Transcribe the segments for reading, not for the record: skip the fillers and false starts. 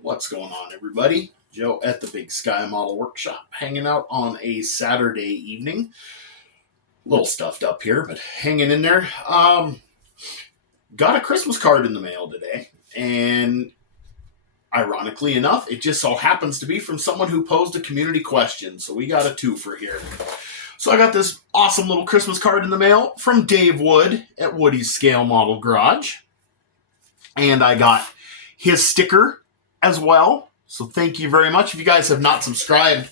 What's going on, everybody? Joe at the Big Sky Model Workshop, hanging out on a Saturday evening. A little stuffed up here, but hanging in there. Got a Christmas card in the mail today, and ironically enough, it just so happens to be from someone who posed a community question. So we got a twofer here. So I got this awesome little Christmas card in the mail from Dave Wood at Woody's Scale Model Garage, and I got his sticker as well. So thank you very much. If you guys have not subscribed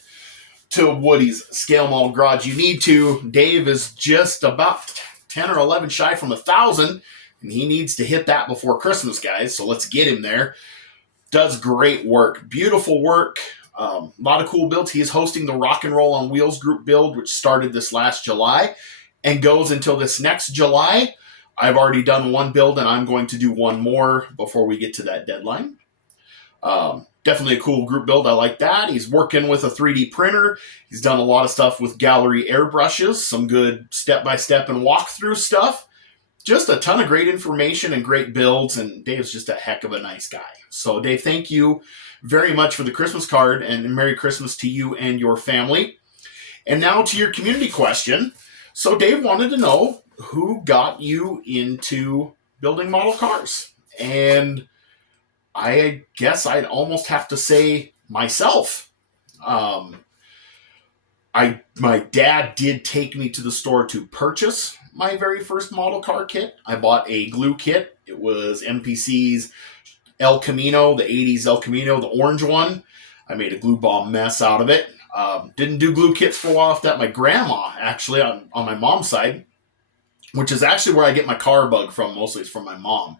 to Woody's Scale Model Garage, you need to. Dave is just about 10 or 11 shy from 1,000, and he needs to hit that before Christmas, guys. So let's get him there. Does great work. Beautiful work. A lot of cool builds. He is hosting the Rock and Roll on Wheels group build, which started this last July and goes until this next July. I've already done one build, and I'm going to do one more before we get to that deadline. Definitely a cool group build. I like that. He's working with a 3D printer. He's done a lot of stuff with gallery airbrushes, some good step-by-step and walkthrough stuff. Just a ton of great information and great builds, and Dave's just a heck of a nice guy. So, Dave, thank you very much for the Christmas card, and Merry Christmas to you and your family. And now to your community question. So, Dave wanted to know who got you into building model cars, and I guess I'd almost have to say myself. My dad did take me to the store to purchase my very first model car kit. I bought a glue kit. It was MPC's El Camino, the 80s El Camino, the orange one. I made a glue bomb mess out of it. Didn't do glue kits for a while after that. My grandma, actually, on my mom's side, which is actually where I get my car bug from, mostly it's from my mom,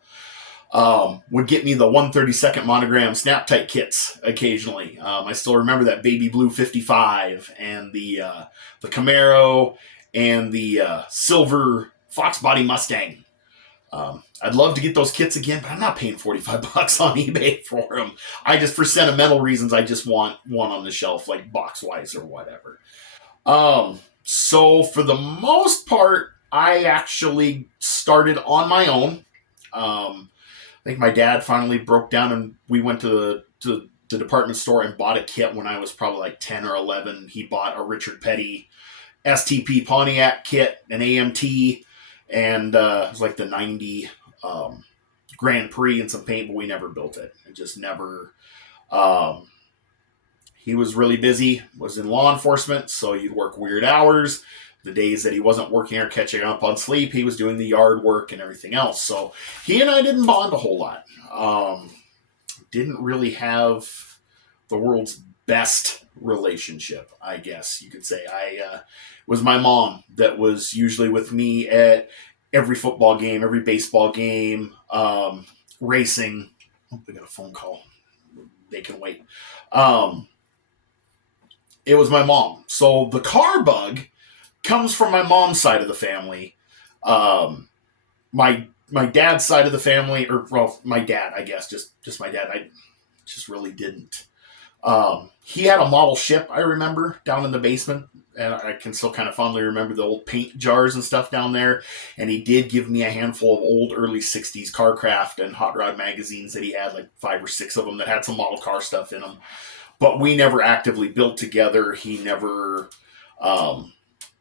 would get me the 1/32 monogram snap tight kits occasionally. I still remember that baby blue 55 and the Camaro and the silver Fox body Mustang. I'd love to get those kits again, but I'm not paying $45 on eBay for them. For sentimental reasons, I just want one on the shelf, like box-wise or whatever. So for the most part, I actually started on my own. I think my dad finally broke down, and we went to the department store and bought a kit when I was probably like 10 or 11. He bought a Richard Petty STP Pontiac kit, an AMT, and it was like the 90 Grand Prix and some paint, but we never built it. It just never... he was really busy, was in law enforcement, so you'd work weird hours. The days that he wasn't working or catching up on sleep, he was doing the yard work and everything else. So he and I didn't bond a whole lot. Didn't really have the world's best relationship, I guess you could say. It was my mom that was usually with me at every football game, every baseball game, racing. Oh, we got a phone call. They can wait. It was my mom. So the car bug comes from my mom's side of the family. My dad's side of the family, my dad, I guess, just my dad. I just really didn't. He had a model ship, I remember, down in the basement, and I can still kind of fondly remember the old paint jars and stuff down there. And he did give me a handful of old early 60s Carcraft and Hot Rod magazines that he had, like 5 or 6 of them that had some model car stuff in them. But we never actively built together. He never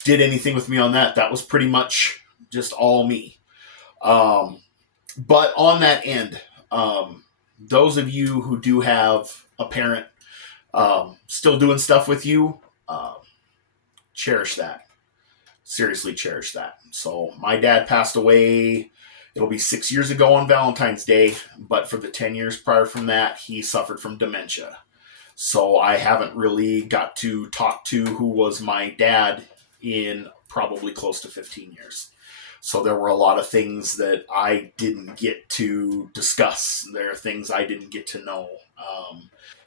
did anything with me on that. That was pretty much just all me. But on that end, those of you who do have a parent still doing stuff with you, cherish that. Seriously cherish that. So my dad passed away, it'll be 6 years ago on Valentine's Day, but for the 10 years prior from that, he suffered from dementia. So I haven't really got to talk to who was my dad in probably close to 15 years. So there were a lot of things that I didn't get to discuss. There are things I didn't get to know.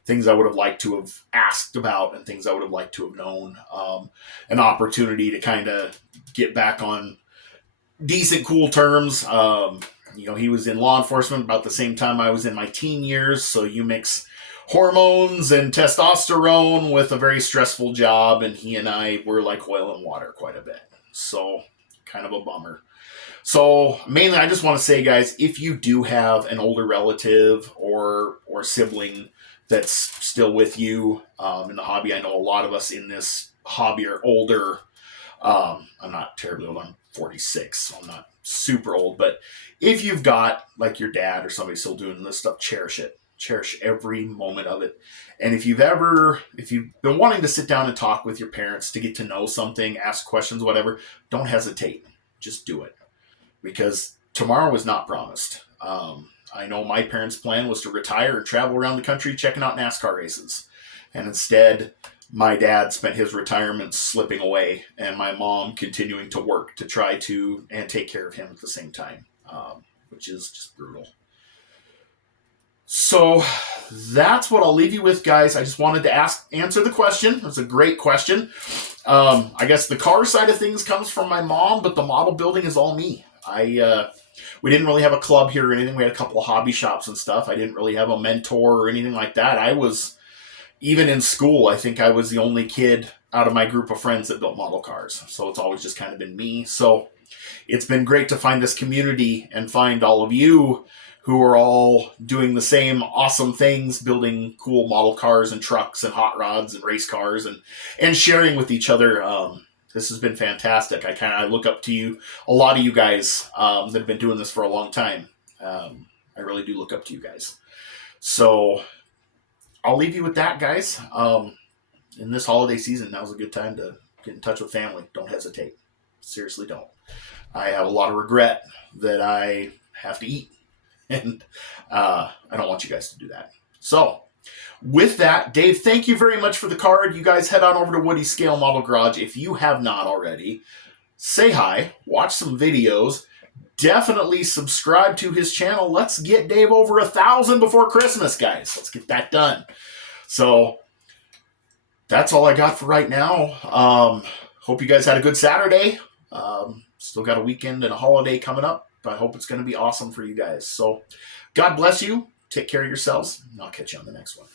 Things I would have liked to have asked about and things I would have liked to have known. An opportunity to kind of get back on decent, cool terms. He was in law enforcement about the same time I was in my teen years. So you mix hormones and testosterone with a very stressful job, and he and I were like oil and water quite a bit. So kind of a bummer. So mainly, I just want to say, guys, if you do have an older relative or sibling that's still with you in the hobby, I know a lot of us in this hobby are older. I'm not terribly old. I'm 46, so I'm not super old. But if you've got like your dad or somebody still doing this stuff, cherish it. Cherish every moment of it. And if you've been wanting to sit down and talk with your parents to get to know something, ask questions, whatever, don't hesitate. Just do it, because tomorrow is not promised. I know my parents' plan was to retire and travel around the country checking out NASCAR races. And instead, my dad spent his retirement slipping away, and my mom continuing to work to try to and take care of him at the same time, which is just brutal. So that's what I'll leave you with, guys. I just wanted to answer the question. It's a great question. I guess the car side of things comes from my mom, but the model building is all me. We didn't really have a club here or anything. We had a couple of hobby shops and stuff. I didn't really have a mentor or anything like that. I was, even in school, I think I was the only kid out of my group of friends that built model cars. So it's always just kind of been me. So it's been great to find this community and find all of you who are all doing the same awesome things, building cool model cars and trucks and hot rods and race cars and sharing with each other. This has been fantastic. I look up to you, a lot of you guys that have been doing this for a long time. I really do look up to you guys. So I'll leave you with that, guys. In this holiday season, now's a good time to get in touch with family. Don't hesitate. Seriously, don't. I have a lot of regret that I have to eat, and I don't want you guys to do that. So with that, Dave, thank you very much for the card. You guys head on over to Woody's Scale Model Garage if you have not already. Say hi, watch some videos, definitely subscribe to his channel. Let's get Dave over 1,000 before Christmas, guys. Let's get that done. So that's all I got for right now. Hope you guys had a good Saturday. Still got a weekend and a holiday coming up. I hope it's going to be awesome for you guys. So God bless you. Take care of yourselves, and I'll catch you on the next one.